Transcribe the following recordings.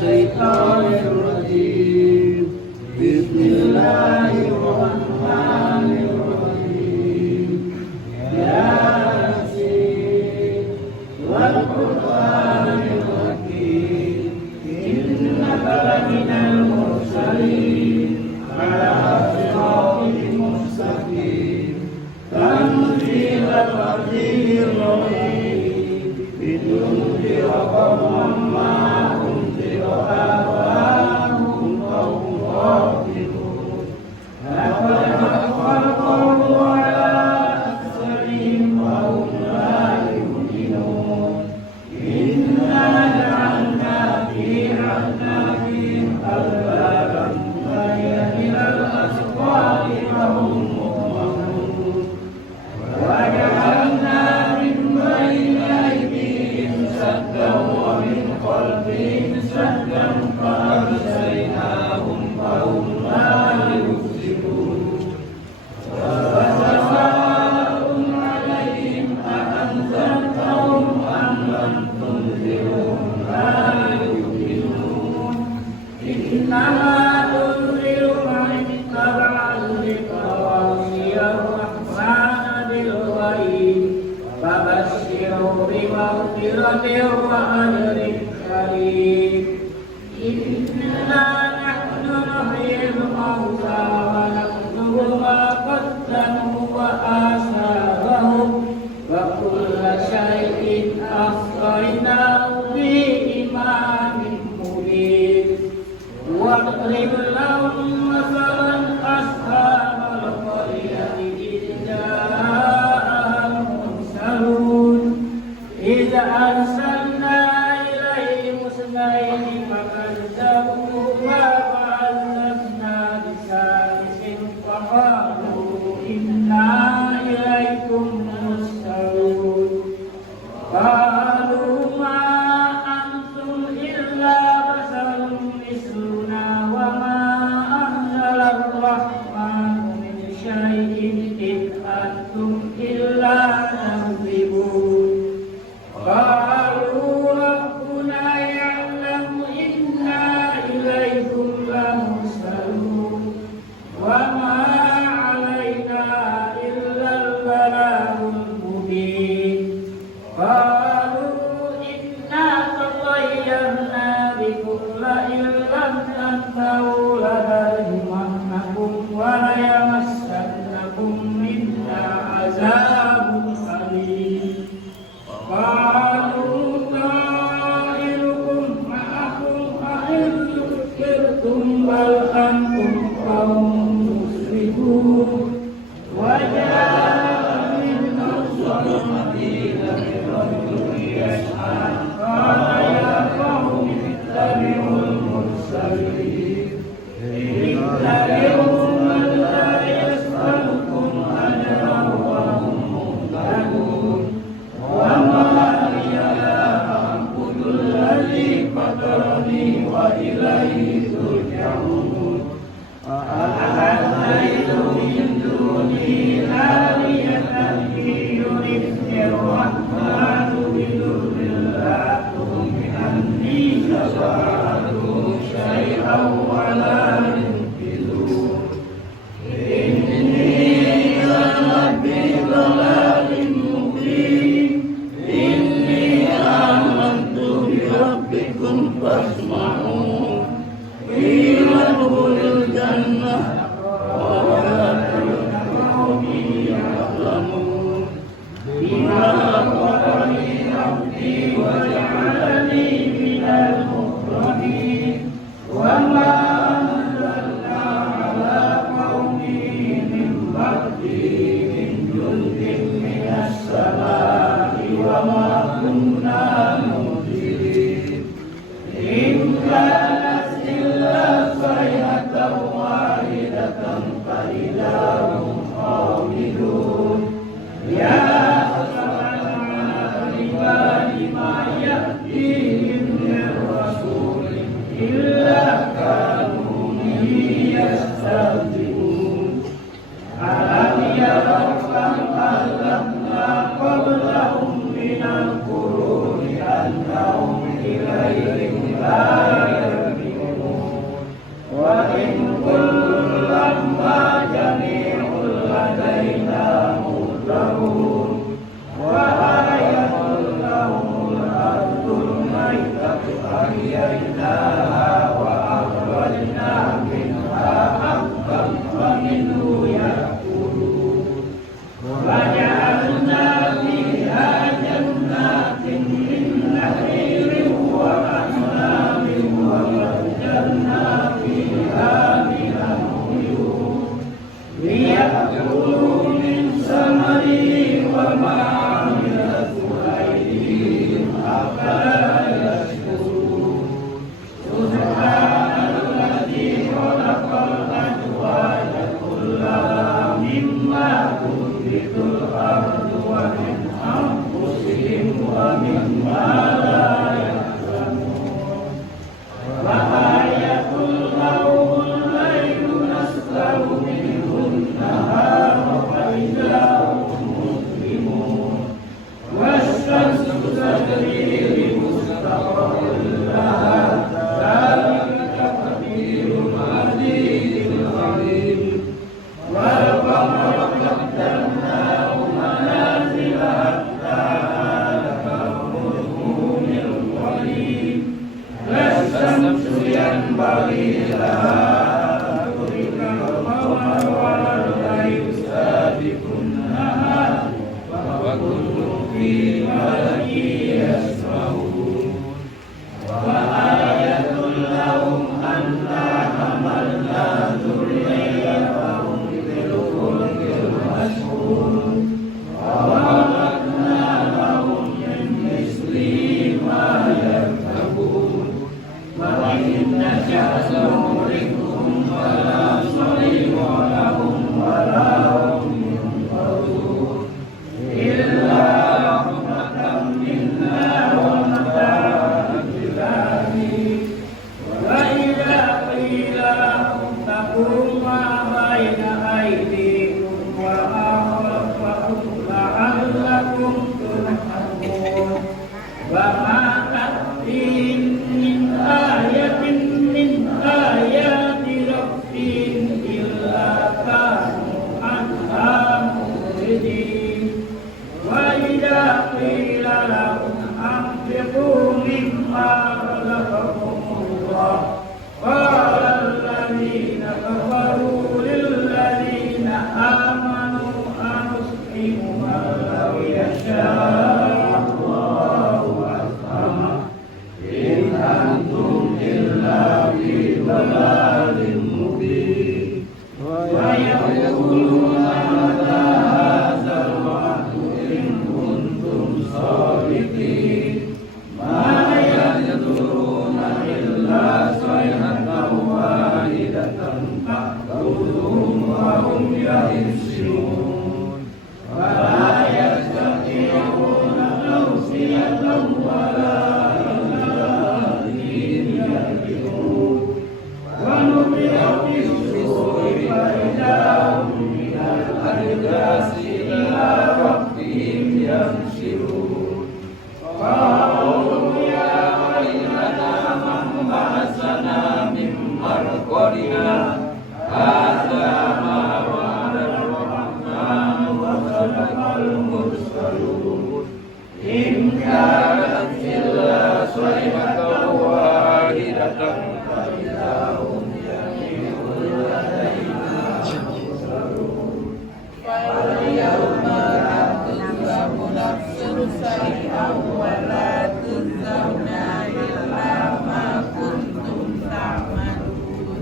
الشيطان الرجيم بسم الله الرحمن الرحيم ياسين والقرآن الحكيم إنك لمن المرسلين على صراط مستقيم تنزيل العزيز الرحيم لتنذر قوما ما أنذر آباؤهم فهم غافلون لقد حق القول على أكثرهم وهم لا يؤمنون إنا جعلنا في أعناقهم أغلالا فهي إلى الأسقاط فهم مقمحون وجعلنا من بين أيديهم سدا ومن خلفهم سدا فأغشيناهم فهم لا يبصرون وسواء عليهم أأنذرتهم أم لم تنذرهم لا يؤمنون إنما تنذر من اتبع الذكر وخشي الرحمن بالغيب فبشره بمغفرة وأجر كريم إنا نحن نحيي الموتى ونكتب ما قدموا وآثارهم وكل شيء أحصيناه في إمام مبين واضرب لهم مثلا أصحاب القرية إذ جاءها المرسلون إذ أرسلنا إليهم اثنين فكذبوهما فعززنا بثالث فقالوا إنا إليكم مرسلون قالوا ما أنتم إلا بشر مثلنا وما أنزل الرحمن من شيء إن أنتم إلا تكذبون قالوا ربنا يعلم إنا إليكم لمرسلون وما علينا إلا البلاغ المبين قالوا إنا تطيرنا بكم لئن لم تنتهوا لنرجمنكم وليمسنكم منا عذاب أليم قالوا طائركم معكم أئن ذكرتم بل أنتم قوم مسرفون وجاء من أقصى المدينة رجل يسعى قال يا قوم اتبعوا المرسلين اتبعوا من لا يسألكم أجرا وهم مهتدون وما لي لا أعبد الذي فطرني وإليه ترجعون أأتيت من دونه آلهة يردني الرحمن بضر لا تغن عني شفاعتهم شيئا ولا ينقذون إني إذا لفي ضلال مبين إني آمنت بربكم فاسمعون قيل ادخل الجنة ولكن قوم يعلمون بما غفرني ربي وجعلني من المكرمين وما أنزلنا على قومه من بعده من جند من السماء وما كنا منزلين إن كانت إلا صيحة واحدة فإذا هم خامدون يا حسرة على العباد ما يأتي فأحييناها وأخرجنا منها حبا فمنه يأكلون وجعلنا فيها جنات من نخيل وأعناب وفجرنا فيها من العيون ليأكلوا من ثمره وما عملته أيديهم أفلا يشكرون سبحان الذي خلق الأزواج كلها مما تنبت الأرض ومن أنفسهم ومما لا يعلمون وآية لهم الليل نسلخ منه النهار فإذا هم مظلمون والشمس تجري لمستقر لها ذلك تقدير العزيز العليم والقمر قدرناه منازل حتى عاد كالعرجون القديم لا الشمس ينبغي لها أن تدرك القمر ولا الليل سابق النهار وكل في فلك يسبحون وآية لهم أنا حملنا ذريتهم في الفلك المشحون وخلقنا لهم من مثله ما يركبون وإن نشأ نغرقهم فلا صريخ لهم ولا هم ينقذون إلا رحمة منا ومتاعا إلى حين وإذا قيل لهم اتقوا ما بين أيديكم وما خلفكم لعلكم ترحمون وما تأتيهم من آية من آيات ربهم إلا كانوا عنها معرضين وإذا قيل لهم أنفقوا مما رزقكم الله قال الذين كفروا للذين آمنوا أنطعم من لو يشاء الله أطعمه إن أنتم إلا في ضلال مبين ويقولون متى هذا الوعد إن كنتم صادقين ما ينظرون إلا صيحة واحدة تأخذهم وهم يئسون ولا يستطيعون توصية ولا إلى أهلهم يرجعون ونفخ في الصور فإذا هم من الأجداث إلى ربهم ينسلون قالوا يا ويلنا من بعثنا من مرقدنا هذا ما وعد الرحمن وصدق المرسلون إن كانت إلا صيحة واحدة فإذا هم جميع لدينا محضرون فاليوم لا تظلم نفس شيئا ولا تجزون إلا ما كنتم تعملون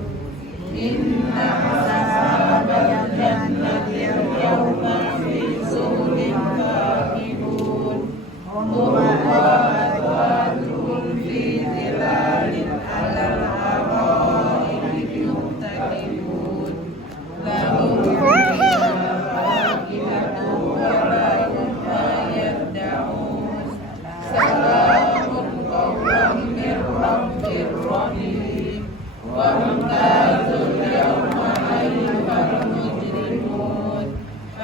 إن أصحاب الجنة اليوم في سور كاملون هم وأزواجهم في ظلال على الأرائك متكئون لهم فيها فاكهة ولا ما يدعون سلام قولا من رب رحيم وامتاز اليوم أيها المجرمون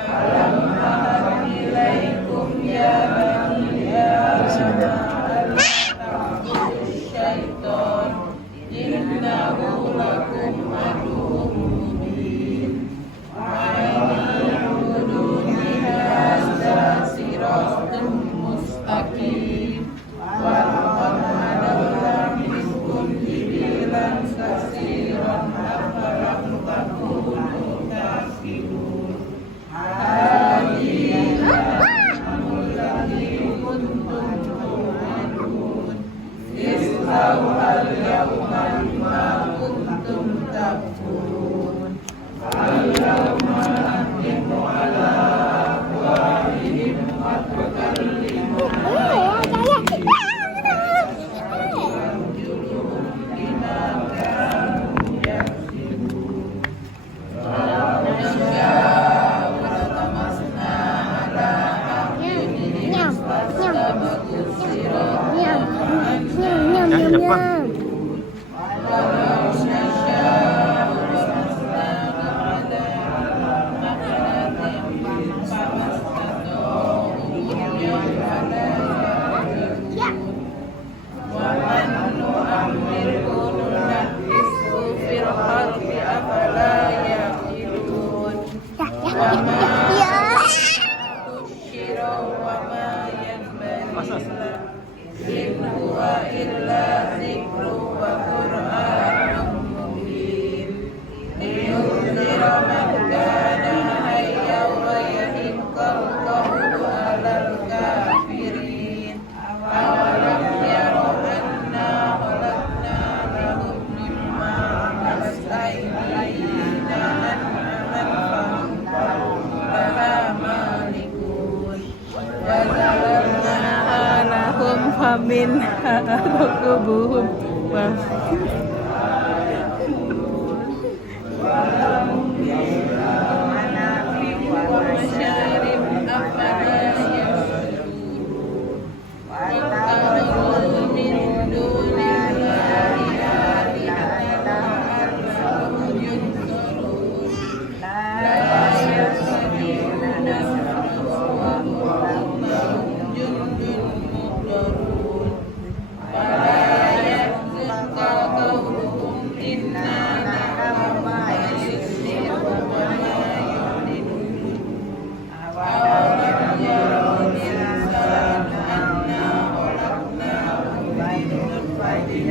ألم أعهد إليكم يا بني آدم ألا تعبدوا الشيطان إنه لكم عدو مبين وأن اعبدوني هذا صراط مستقيم ولقد هدى minha rukubuhum wa masyarib afala yasjudun wattakhadhu min dunillahi alihatan la'allahum yunsurun la yastati'una nasrahum wa lahum jundun muhdarun fala yahzunka qawluhum inna na'lamu ma yusirruna wa ma yu'linun awalam yarau al-insana anna khalaqnahu min nutfatin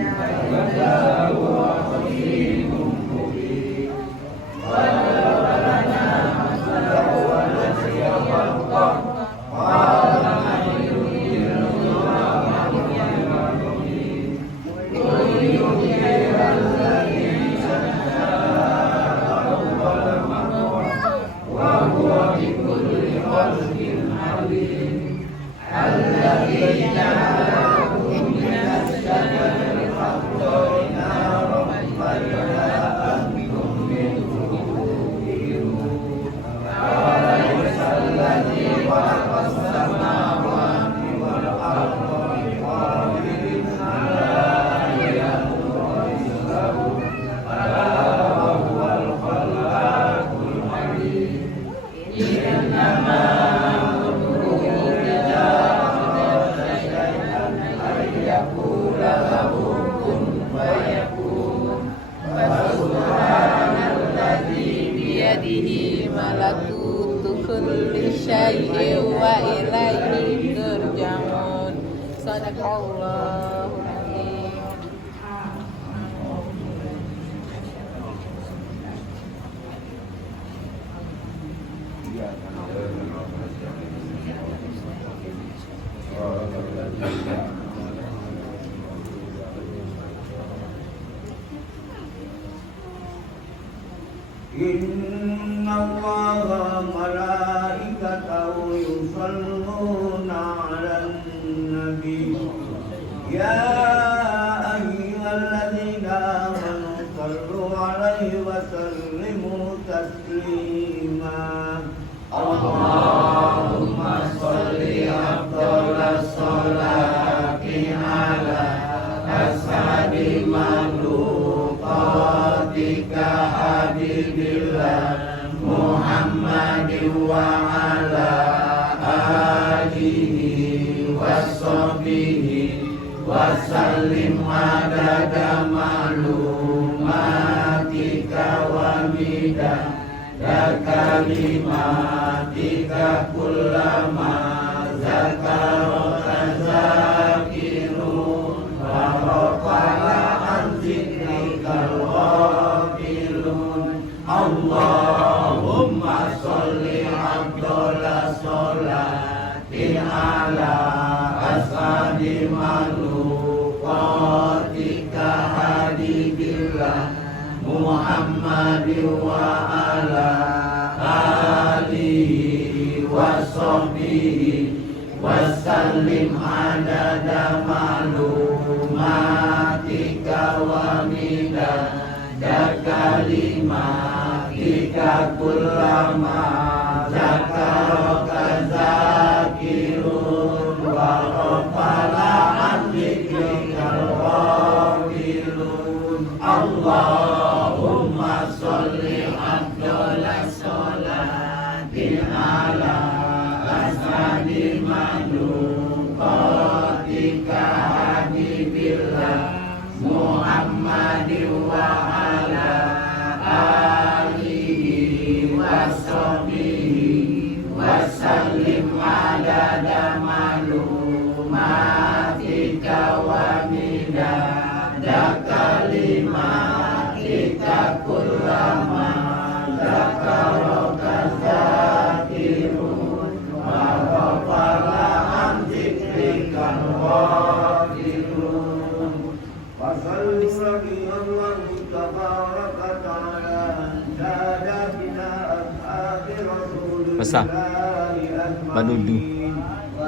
biyadihi malakutu kulli syai'in wa ilaihi turja'un. Sadaqallahul azim. Inna Allaha malaikatahu yusalluna 'alan nabi ya ayyuhalladzina amanu sallu 'alaihi wa sallimu taslima. Allahumma sholli afdalas sholati 'ala ashabi makhluqatika habibillah Muhammadin wa ala alihi wa sahbihi wa sallim adada ma'lumatika wa midada kalimatika kullama zakaraka zakirun wa ghafala an zikrikal ghafilun. Allahumma sholli afdalas sholati ala ashabi makhluqatika habibillah Muhammadin wa ala alihi wa sahbihi wa sallim adada ma'lumatika wa midada kalimatika kullama zakaraka zakirun wa ghafala an zikrikal ghafilun. Allahumma sholli afdalas sholati ala ashabi makhluqatika habibillah Muhammadin wa ala alihi wa sahbihi wa sallim adada ma'lumatika wa midada kalimatika kullama zakaraka zakirun wa ghafala an zikrikal ghafilun. Fasallu radhiyallahu tabaraka ta'ala sadaqina ashabi rasulillah Besar Badudu. wa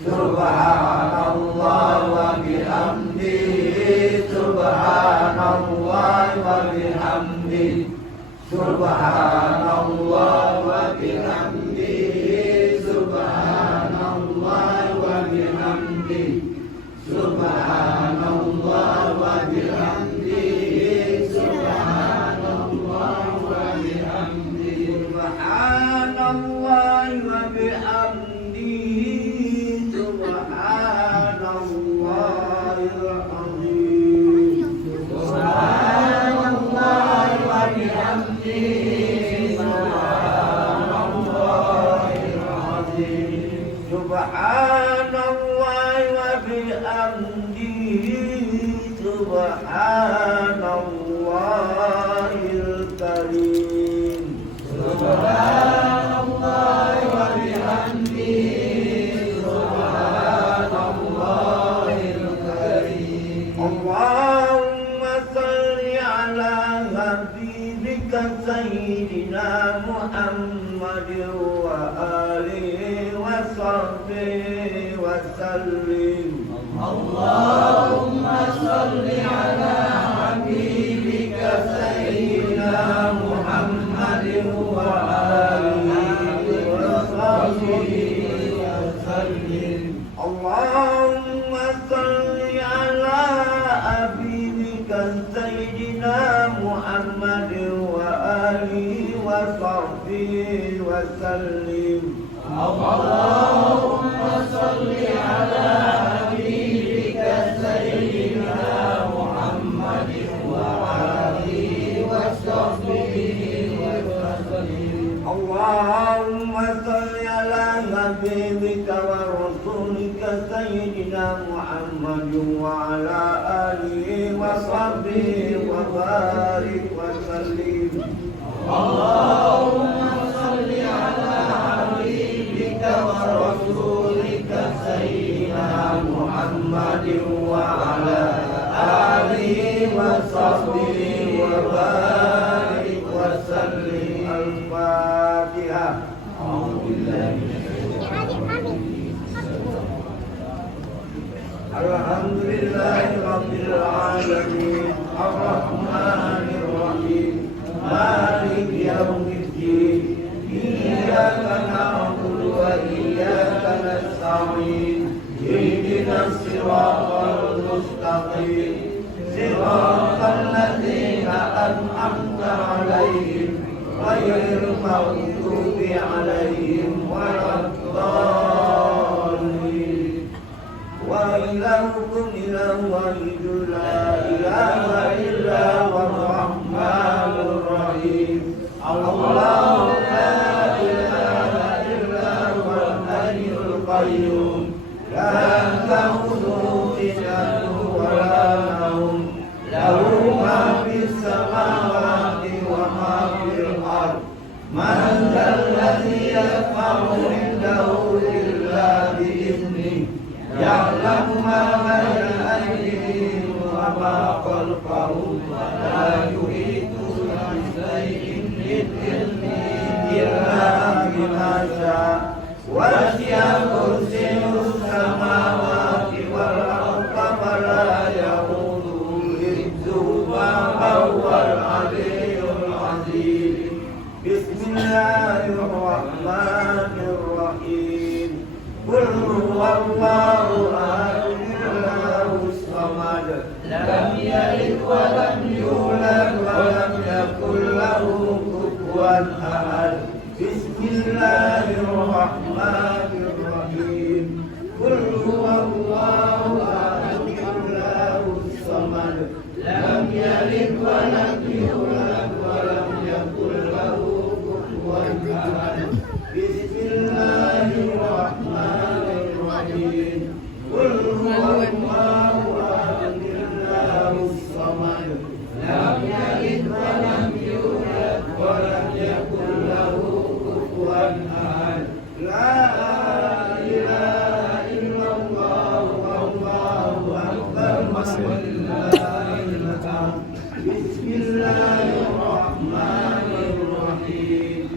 Subhanallah wa bihamdihi, Subhanallah wa bihamdihi, Subhanallah wa bihamdihi, Subhanallah wa bihamdihi, Subhanallah wa bihamdihi, Subhanallah wa bihamdihi, Subhanallah wa bihamdihi, Subhanallahil azim, Subhanallah wa bihamdihi, Subhanallahil azim, Subhanallah wa bihamdihi, Subhanallahil karim, Subhanallah wa bihamdihi, Subhanallahil karim. Allahumma salli ala habibika sayyidina Muhammadin wa alihi wa sahbihi wa sallim. Allahumma salli ala habibika sayyidina Muhammadin wa alihi wa sahbihi wa sallim. Allahumma salli ala habibika sayyidina Muhammadin wa alihi wa sahbihi wa sallim. Allahumma salli ala habibika sayyidina Muhammadin wa alihi wa sahbihi wa sallim. Allahumma salli ala habibika wa rasulika sayyidina Muhammadin wa ala alihi wa sahbihi wa barik wa sallim. Allahumma salli ala habibika wa rasulika sayyidina Muhammadin wa ala alihi wa sahbihi wa barik wa sallim. Al-Fatihah. Alhamdulillahi rabbil alamin, ar-rahmanir rahim, maliki yaumiddin, iyyaka na'budu wa iyyaka nasta'in, ihdinas siratal mustaqim, siratal ladzina an'amta 'alaihim ghairil maghdubi 'alaihim waladdallin. Wa ilahukum ilahu wahidun la ilaha illa huwar rahmanur rahim. Allahu la ilaha illa huwal hayyul qayyum, la ta'khudhuhu sinatun wa la nawm, lahu ma fis samawati wa ma fil ardh. Man dhal ladzi yashfa'u 'indahu illa bi'iznihi, ya'lamu ma bayna aydihim wa ma khalfahum, wa la yuhituna bi shay'in min ilmihi illa bima syaa. Wasi'a kursiyyuhu samawati wal arda wa la ya'uduhu hifdhuhuma wa huwal 'aliyyul 'azim. Bismillahirrahmanirrahim. Qul huwallahu ahad, Allahus samad, lam yalid wa lam yulad wa lam yakul lahu kufuwan ahad. Bismillahirrahmanirrahim. Qul huwallahu ahad, Allahus samad, lam yalid wa lam yulad wa lam yakul lahu kufuwan ahad. Bismillahirrahmanirrahim. Qul huwallahu ahad, Allahus samad, lam yalid wa lam yulad wa lam yakul lahu kufuwan ahad. La ilaha illallah wallahu akbar. Bismillahirrahmanirrahim.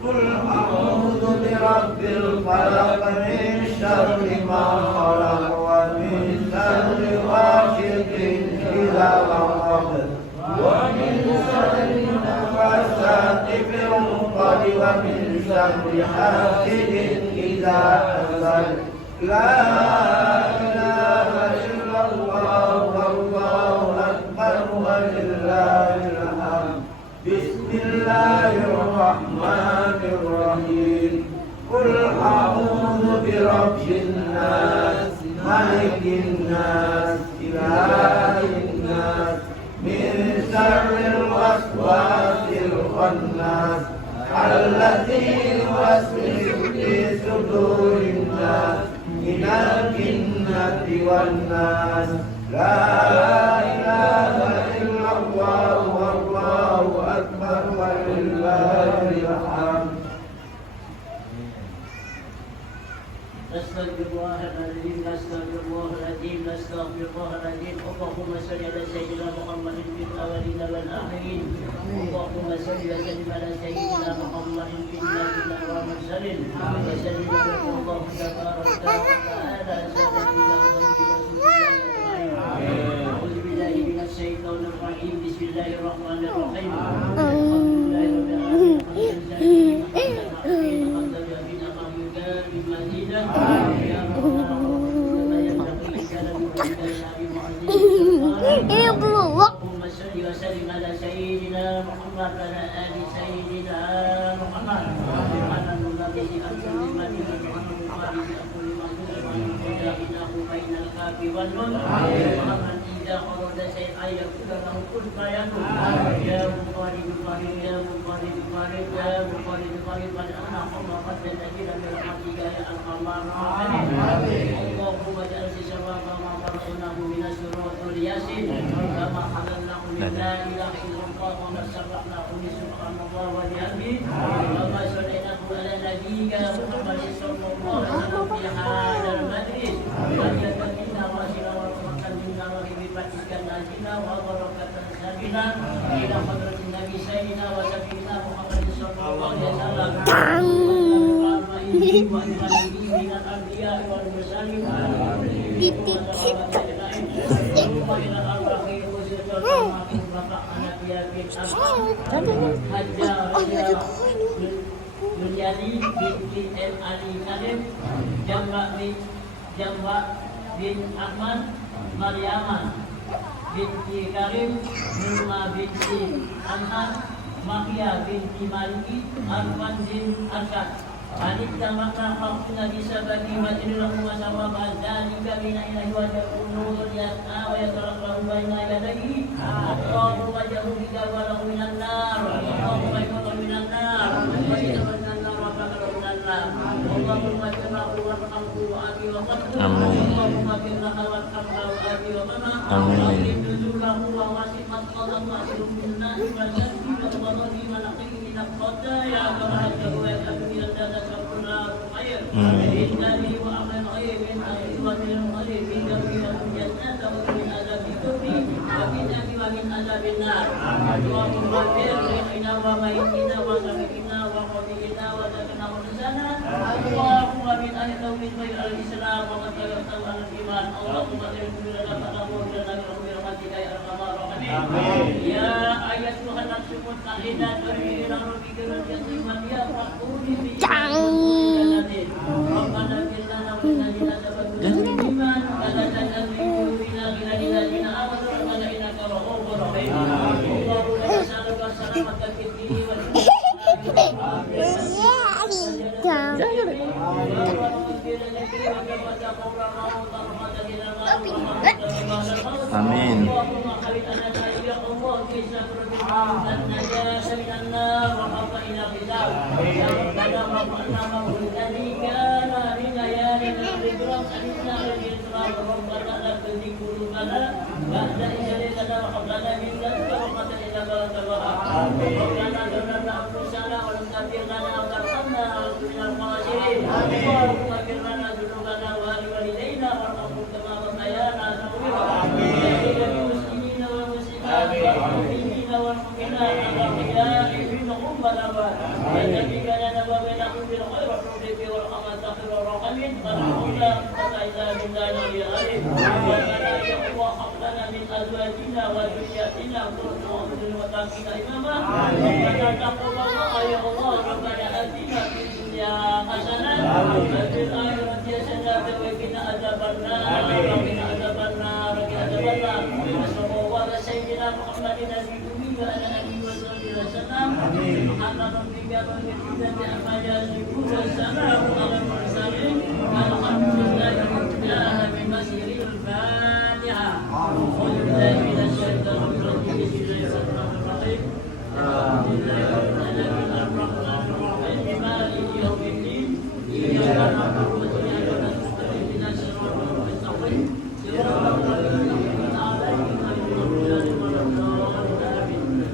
Qul a'udzu birabbil falaq min syarri شر ما خلق ومن شر غاسق إذا وقب ومن شر النفاثات في العقد ومن شر حاسد إذا حسد لا إله إلا الله والله أكبر ولله الحمد بسم الله الرحمن الرحيم قل أعوذ برب الناس ملك الناس إله الناس من شر الوسواس الخناس الذي يوسوس في صدور الناس من الجنة والناس لا إله إلا الله والله أكبر ولله الحمد نستغفر الله العظيم نستغفر الله العظيم نستغفر الله العظيم اللهم صل على سيدنا محمد في الاولين والاخرين اللهم صل وسلم على سيدنا محمد في الاولين والمرسلين وسلم الله تبارك وتعالى سيدنا أعوذ بالله من الشيطان الرجيم بسم الله الرحمن الرحيم الحمد لله رب العالمين اللهم صل وسلم على سيدنا محمد وعلى ال سيدنا محمد سبحان الذي انزل المدينه بكل بين الكاف والنون محمد اذا اراد شيئا يقول له كن فيكون يا مقارب قريب يا مقارب قريب يا مقارب قريب قد انا قد الذين من حقك يا ارحم الراحمين اللهم اجعل شباب ما فرقناه من الشرور والياسين كما حللناه من لا اله الا الله وما شرعناه من سبحان الله وبحمده كما صليناه على نبيك محمد صلى الله عليه وسلم في هذا المجلس وليكن منا واسعا ورحمه منا وبفتحك ناجنا وبركه سبيلا الى حضره النبي سيدنا وسيدنا محمد صلى الله عليه وسلم من الانبياء والمرسلين menjadi binti Ali Karim Jamba bin Ahmad Maryamah binti Karim Nurma binti Ahmad Makia binti Maliki Arfan bin Arsyad Anita maka fakuna bisa bagi majlilah sama bazani kami na ilahi wa jabunur yas'a wa yataraqahu baina yadayhi Allahu wajahu bika wa lahu minan nar Allahu wajahu minan nar wa yatabana nar wa bakara minan nar Allahumma jaba'u warhamku wa abi wa qadru Allahumma birnaha wa qabla wa abi wa qama Amin nuzulahu wa wasiqat qadam wa asirum minna wa jaddi wa wadadi wa naqim min al-qadaya kama hajjahu wa yatabu minan dada إنني وأمن غير من أهل ومن غير من جميع الجنة ومن عذاب الكفر ومن أهل ومن عذاب النار اللهم اغفر لنا وميتنا وسبقنا وقبلنا وذكرنا ونسانا اللهم من أهل توحيد غير الإسلام ومن تيسر على الإيمان اللهم اغفر لنا فنقول لنا برحمتك يا أرحم الراحمين يا أيتها النفس المطمئنة ارجعي إلى ربك راضية مرضية فادخلي في ربنا اغفر لنا ولنا تبدل الإيمان ولا تجعل في قلوبنا غلا للذين آمنوا ربنا إنك رؤوف رحيم اللهم نسألك السلامة في الدين Amin. أزواجنا وذرياتنا قرة أعين للمتقين إماما ربنا تقبل يا الله ربنا آتنا في الدنيا حسنة وفي الآخرة حسنة وقنا عذاب النار وقنا عذاب النار وقنا عذاب النار وصلى الله على سيدنا محمد النبي الأمي وعلى آله وصحبه وسلم سبحان ربك رب العزة عما يصفون والسلام على المرسلين والحمد لله رب العالمين. مسير الفاتحة أعوذ بالله من الشيطان الرجيم بسم الله الرحمن الرحيم الحمد لله رب العالمين الرحمن الرحيم مالك يوم الدين إياك نعبد وإياك نستعين اهدنا الصراط المستقيم صراط الذين أنعمت عليهم غير المغضوب عليهم ولا الضالين.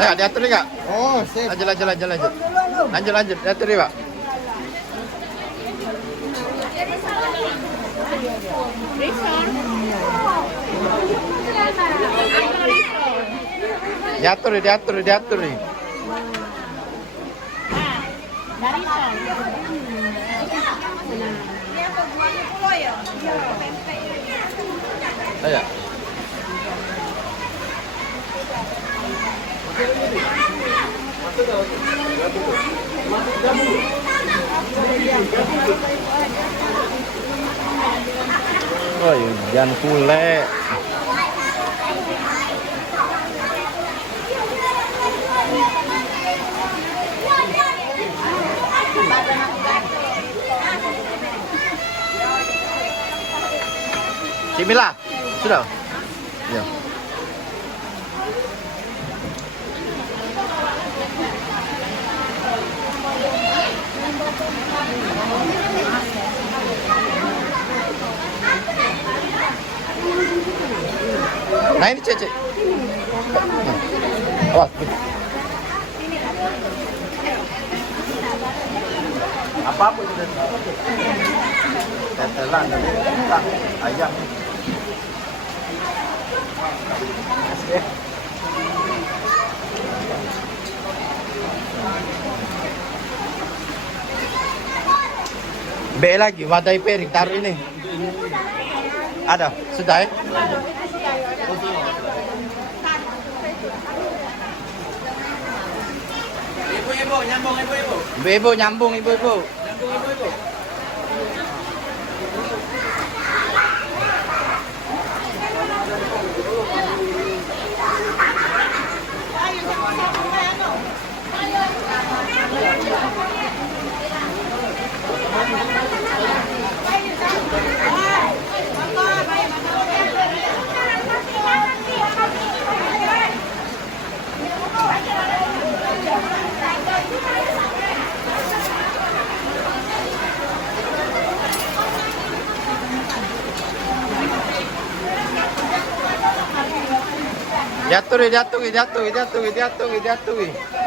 Ayo, diatur enggak? Oh, sip. Lanjut, diatur ya, Pak. Diatur nih. Ayo. Oh, hujan kule. Cimila, sudah? Ya. Nah ini Cece. Wah. Apapun sudah. Tetelan, ayam. B lagi, wadai piring taruh ini. Ada, sudah ya? Ibu-ibu, nyambung ibu-ibu. Ibu-ibu, nyambung ibu-ibu. Diatur.